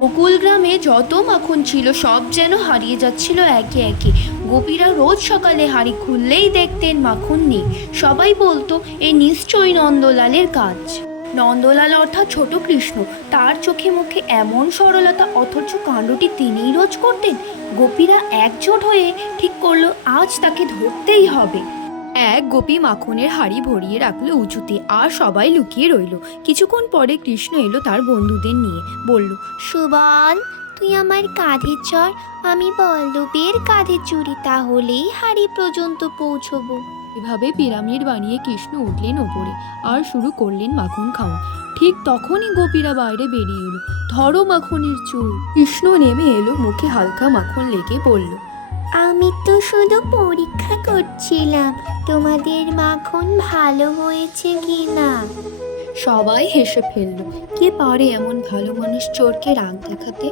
গোকুল গ্রামে যত মাখন ছিল সব যেন হারিয়ে যাচ্ছিল একে একে। গোপীরা রোজ সকালে হাঁড়ি খুললেই দেখতেন মাখন নেই। সবাই বলতো এ নিশ্চয়ই নন্দলালের কাজ। নন্দলাল অর্থাৎ ছোট কৃষ্ণ, তার চোখে মুখে এমন সরলতা, অথচ কাণ্ডটি তিনিই রোজ করতেন। গোপীরা একজোট হয়ে ঠিক করলো আজ তাকে ধরতেই হবে। এক গোপী মাখনের হাঁড়ি ভরিয়ে রাখলো উঁচুতে, আর সবাই লুকিয়ে রইল। কিছুক্ষণ পরে কৃষ্ণ এলো তার বন্ধুদের নিয়ে, বলল, সুবল, তুই আমার কাঁধে চড়, আমি বল্লভের কাঁধে চড়ি, তাহলেই হাড়ি পর্যন্ত পৌঁছবো। এভাবে পিরামিড বানিয়ে কৃষ্ণ উঠলেন ওপরে আর শুরু করলেন মাখন খাওয়া। ঠিক তখনই গোপীরা বাইরে বেরিয়ে এলো। ধরো মাখনের চুল। কৃষ্ণ নেমে এলো, মুখে হালকা মাখন লেগে বলল, আমি তো শুধু পরীক্ষা করছিলাম তোমাদের মাখন ভালো হয়েছে কি না। সবাই হেসে ফেলল। কে পারে এমন ভালো মানুষ চোরকে রাগ দেখাতে?